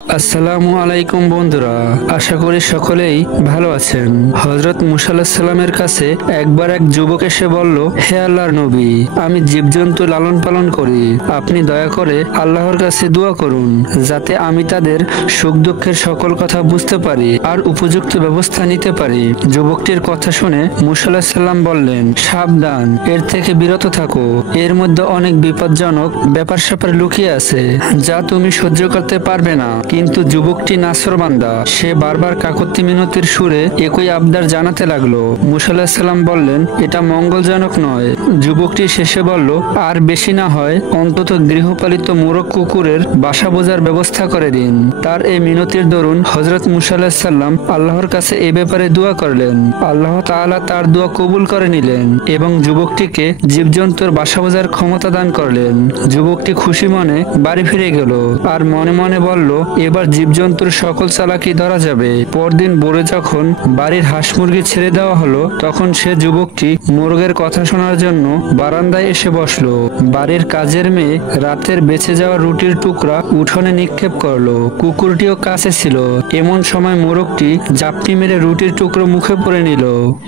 আসসালামু আলাইকুম বন্ধুরা, আশা করি সকলেই ভালো আছেন। হযরত মুসা আলাইহিস সালামের কাছে একবার এক যুবক এসে বলল, হে আল্লাহর নবী, আমি জীবজন্তু লালন পালন করি। আপনি দয়া করে আল্লাহর কাছে দোয়া করুন যাতে আমি তাদের সুখ দুঃখের সকল কথা বুঝতে পারি আর উপযুক্ত ব্যবস্থা নিতে পারি। যুবকটির কথা শুনে মুসা আলাইহিস সালাম বললেন, সাবধান, এর থেকে বিরত থাকো। এর মধ্যে অনেক বিপজ্জনক ব্যাপার স্যাপার লুকিয়ে আছে যা তুমি সহ্য করতে পারবে না। কিন্তু যুবকটি নাছরবান্দা, সে বারবার কাকতি মিনতির সুরে একই আবদার জানাতে লাগলো। মুসা আলাইহিস সালাম বললেন, এটা মঙ্গলজনক নয়। যুবকটি শেষে বলল, আর বেশি না হয় অন্তত গৃহপালিত মোরগ কুকুরের বাসা বোঝার ব্যবস্থা করে দিন। তার এই মিনতির দরুন হযরত মুসা আলাইহিস সালাম আল্লাহর কাছে এ ব্যাপারে দোয়া করলেন। আল্লাহ তাআলা তার দোয়া কবুল করে নিলেন এবং যুবকটিকে জীবজন্তুর বাসা বোঝার ক্ষমতা দান করলেন। যুবকটি খুশি মনে বাড়ি ফিরে গেল আর মনে মনে বলল, এবার জীবজন্তুর সকল চালাকি ধরা যাবে। পরদিন ভোরে যখন বাড়ির হাঁস মুরগি ছেড়ে দেওয়া হলো, তখন সে যুবকটি মোরগের কথা শোনার জন্য বারান্দায় এসে বসলো। বাড়ির কাজের মেয়ে রাতের বেঁচে যাওয়া রুটির টুকরা উঠোনে নিক্ষেপ করলো। কুকুরটিও কাছে ছিল। এমন সময় মোরগটি জাপটি মেরে রুটির টুকরো মুখে পড়ে নিল।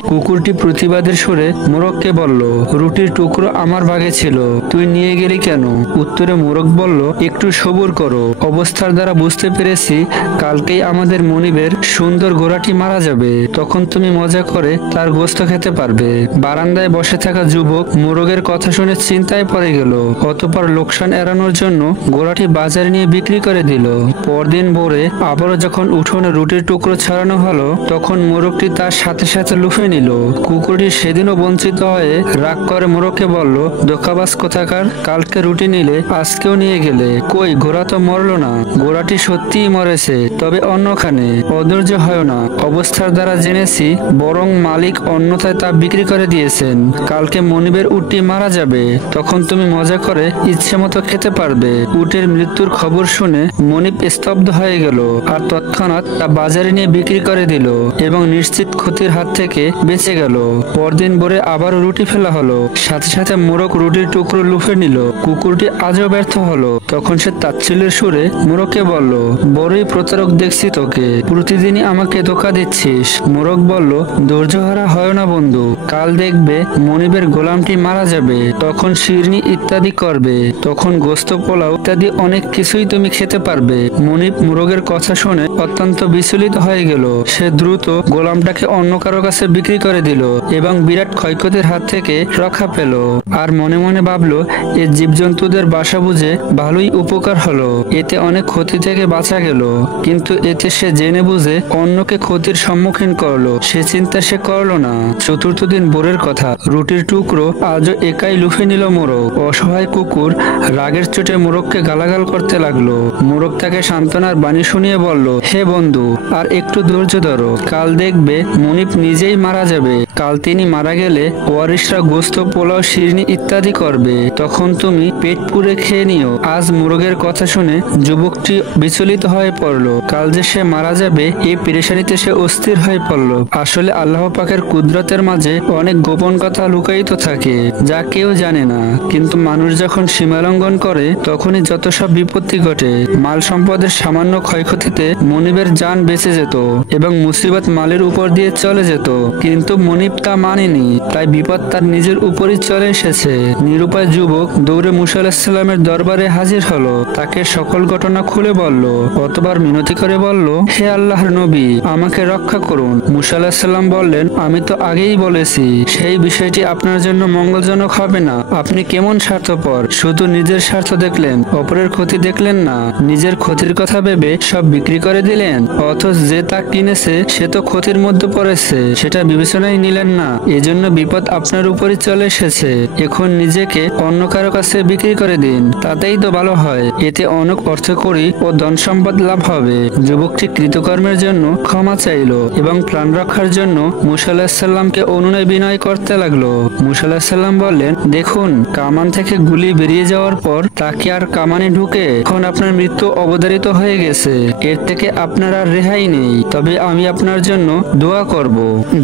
কুকুরটি প্রতিবাদের সুরে মোরগকে বলল, রুটির টুকরো আমার ভাগে ছিল, তুই নিয়ে গেলি কেন? উত্তরে মোরগ বলল, একটু সবুর করো, অবস্থার দ্বারা বুঝতে পেরেছি কালকেই আমাদের মনিবের সুন্দর ঘোড়াটি মারা যাবে, তখন তুমি মজা করে তার গোস্ত খেতে পারবে। বারান্দায় বসে থাকা যুবক মোরগের কথা শুনে চিন্তায় পড়ে গেল। অতঃপর লোকসান এড়ানোর জন্য ঘোড়াটি বাজারে নিয়ে বিক্রি করে দিল। পরদিন ভোরে আবারও যখন উঠোনে রুটির টুকরো ছড়ানো হলো, তখন মোরগটি তার সাথে সাথে লুফে নিল। কুকুরটি সেদিনও বঞ্চিত হয়ে রাগ করে মোরগকে বলল, ধোঁকাবাজ কোথাকার, কালকে রুটি নিলে আজকেও নিয়ে গেলে, কই ঘোড়া তো মরলো না। ঘোড়াটি সত্যিই মরেছে, তবে অন্যখানে। অধৈর্য হয় না, অবস্থার দ্বারা জেনেছি বরং মালিক অন্যথায় তা বিক্রি করে দিয়েছেন। কালকে মনিবের উটটি মারা যাবে, তখন তুমি মজা করে ইচ্ছে মতো খেতে পারবে। উটের মৃত্যুর খবর শুনে মনিব স্তব্ধ হয়ে গেল আর তৎক্ষণাৎ তা বাজারে নিয়ে বিক্রি করে দিল এবং নিশ্চিত ক্ষতির হাত থেকে বেঁচে গেল। পরদিন ভোরে আবার রুটি ফেলা হলো, সাথে সাথে মোরগ রুটির টুকরো লুফে নিল। কুকুরটি আজও ব্যর্থ হলো। তখন সে তাচ্ছিল্যের সুরে মোরগকে বলল, বড়ই প্রতারক দেখছি তোকে, প্রতিদিনই আমাকে ধোঁকা দিচ্ছিস। মোরগ বলল, ধৈর্যহারা হয় না বন্ধু, কাল দেখবে মনিবের গোলামটি মারা যাবে, তখন শিরনি ইত্যাদি করবে, তখন গোস্ত পোলাও ইত্যাদি অনেক কিছুই তুমি খেতে পারবে। মনিব মোরগের কথা শুনে অত্যন্ত বিচলিত হয়ে গেল। সে দ্রুত গোলামটাকে অন্য কারো কাছে বিক্রি করে দিল এবং বিরাট ক্ষয়ক্ষতির হাত থেকে রক্ষা পেল। আর মনে মনে ভাবলো, এ জীবজন্তুদের বাসা বুঝে ভালোই উপকার হলো, এতে অনেক ক্ষতি থেকে বাঁচা গেল। কিন্তু এতে সে জেনে বুঝে অন্যকে ক্ষতির সম্মুখীন করলো, সে চিন্তা সে করলো না। চতুর্থ দিন ভোরের কথা, রুটির টুকরো আজও একাই লুফে নিল মোরগ। অসহায় কুকুর রাগের চোটে মোরগকে গালাগাল করতে লাগলো। মোরগ তাকে সান্ত্বনার বাণী শুনিয়ে বলল, হে বন্ধু, আর একটু ধৈর্য ধরো, কাল দেখবে মনিব নিজেই মারা যাবে। কাল তিনি মারা গেলে ওয়ারিশরা গোস্ত পোলাও শিরনি ইত্যাদি করবে, তখন তুমি পেট পুরে খেয়ে নিও। আজ মোরগের কথা শুনে যুবকটি বিচলিত হয়ে পড়ল। কাল যে সে মারা যাবে এই পেরেশানিতে সে অস্থির হয়ে পড়ল। আসলে আল্লাহ পাকের কুদরতের মাঝে অনেক গোপন কথা লুকায়িত থাকে যা কেউ জানে না। কিন্তু মানুষ যখন সীমালঙ্ঘন করে তখনই যত সব বিপত্তি ঘটে। মাল সম্পদের সামান্য ক্ষয়ক্ষতিতে মনিবের জান বেঁচে যেত এবং মুসিবত মালের উপর দিয়ে চলে যেত, কিন্তু মনিব তা মানেনি, তাই বিপদ তার নিজের উপরই চলে এসেছে। নিরুপায় যুবক দৌড়ে মুসা আলাইহিস সালামের দরবারে হাজির হলো। তাকে সকল ঘটনা খুলে বলল, অতবার মিনতি করে বলল, হে আল্লাহর নবী, আমাকে রক্ষা করুন। মুসা আলাইহিস সালাম বললেন, আমি তো আগেই বলেছি সেই বিষয়টি আপনার জন্য মঙ্গলজনক হবে না। আপনি কেমন স্বার্থপর, শুধু নিজের স্বার্থ দেখলেন, অপরের ক্ষতি দেখলেন না। নিজের ক্ষতির কথা ভেবে সব বিক্রি করে দিলেন, অথচ যে তা কিনেছে সে তো ক্ষতির মধ্যে পড়েছে, সেটা বিবেচনায় নিলেন না। এজন্য বিপদ আপনার উপরই চলে এসেছে। এখন নিজেকে অন্য কারো কাছে বিক্রি করে দিন, তাতেই তো ভালো হয়, এতে অনেক অর্থকরী ও ধন সম্পদ লাভ হবে। যুবকটি কৃতকর্মের জন্য ক্ষমা চাইল এবং প্রাণ রক্ষার জন্য মুসা আলাইহিস সালামকে অনুনয় বিনয় করতে লাগলো। মুসা আলাইহিস সালাম বললেন, দেখুন, কামান থেকে গুলি বেরিয়ে যাওয়ার পর তাকে আর কামানে ঢুকে এখন আপনার মৃত্যু অবধারিত হয়ে গেছে, এর থেকে আপনার আর রেহাই নেই। তবে আমি আপনার জন্য দোয়া করব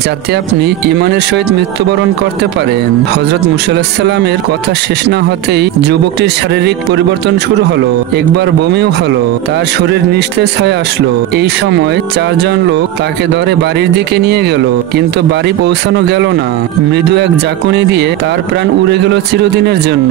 যাতে আপনি ঈমানের সহিত মৃত্যুবরণ করতে পারেন। হযরত মুসা আলাইহিস সালামের কথা শেষ না হতেই যুবকটির শারীরিক পরিবর্তন শুরু হলো, একবার বমিও হলো। তার তার শরীর নিস্তেজ হয়ে আসলো। এই সময় চারজন লোক তাকে ধরে বাড়ির দিকে নিয়ে গেল, কিন্তু বাড়ি পৌঁছানো গেল না। মৃদু এক ঝাঁকুনি দিয়ে তার প্রাণ উড়ে গেল চিরদিনের জন্য।